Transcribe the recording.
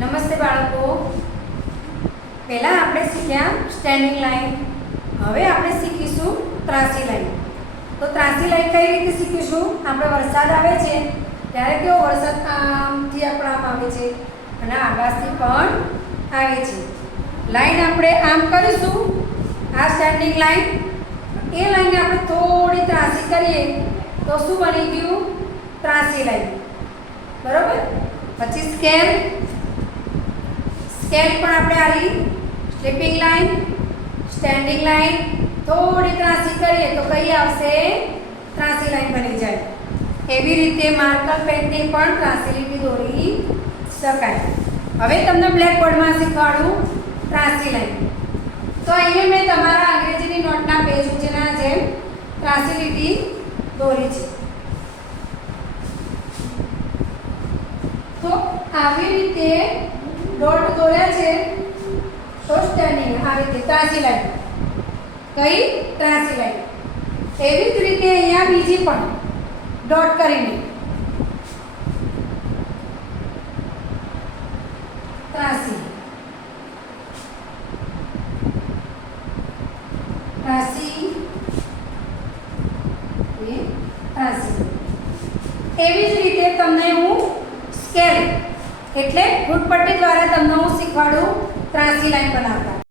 નમસ્તે બાળકો, પહેલા આપણે શીખ્યા સ્ટેન્ડિંગ લાઈન. હવે આપણે શીખીશું ત્રાસી લાઈન. તો ત્રાસી લાઈન કઈ રીતે શીખીશું? આપણે વરસાદ આવે છે ત્યારે કેવો વરસાદ આમથી આપણામાં આવે છે અને આકાશથી પણ આવે છે. લાઈન આપણે આમ કરીશું, આ સ્ટેન્ડિંગ લાઈન. એ લાઈનને આપણે થોડી ત્રાસી કરીએ તો શું બની ગયું? ત્રાસી લાઈન. બરોબર. પછી સ્કેલ પણ આપણે આલી સ્લીપિંગ લાઈન, સ્ટેન્ડિંગ લાઈન થોડી ત્રાસી કરીએ તો કઈ આવશે? ત્રાસી લાઈન બની જાય. એવી રીતે માર્કર પેનથી પણ ત્રાસી લીટી દોરી શકાય. હવે તમને બ્લેકબોર્ડમાં શીખવાડું ત્રાસી લાઈન. તો અહીંયા મેં તમારા અંગ્રેજીની નોટના પેજ નીચેના જેમ ત્રાસી લીટી દોરી છે. તો આવી રીતે ડોટ દોર્યા છે તો સ્ટેન્ડિંગ, આવી રીતે ત્રાસી લાઈન. કઈ? ત્રાસી લાઈન. એવી જ રીતે અહીંયા બીજી પણ ડોટ કરીને ત્રાસી ત્રાસી ત્રાસી. એવી જ રીતે તમને હું સ્કેલ એટલે ફૂટપટ્ટી દ્વારા તમને હું શીખવાડું ત્રાસી લાઈન બનાવતા.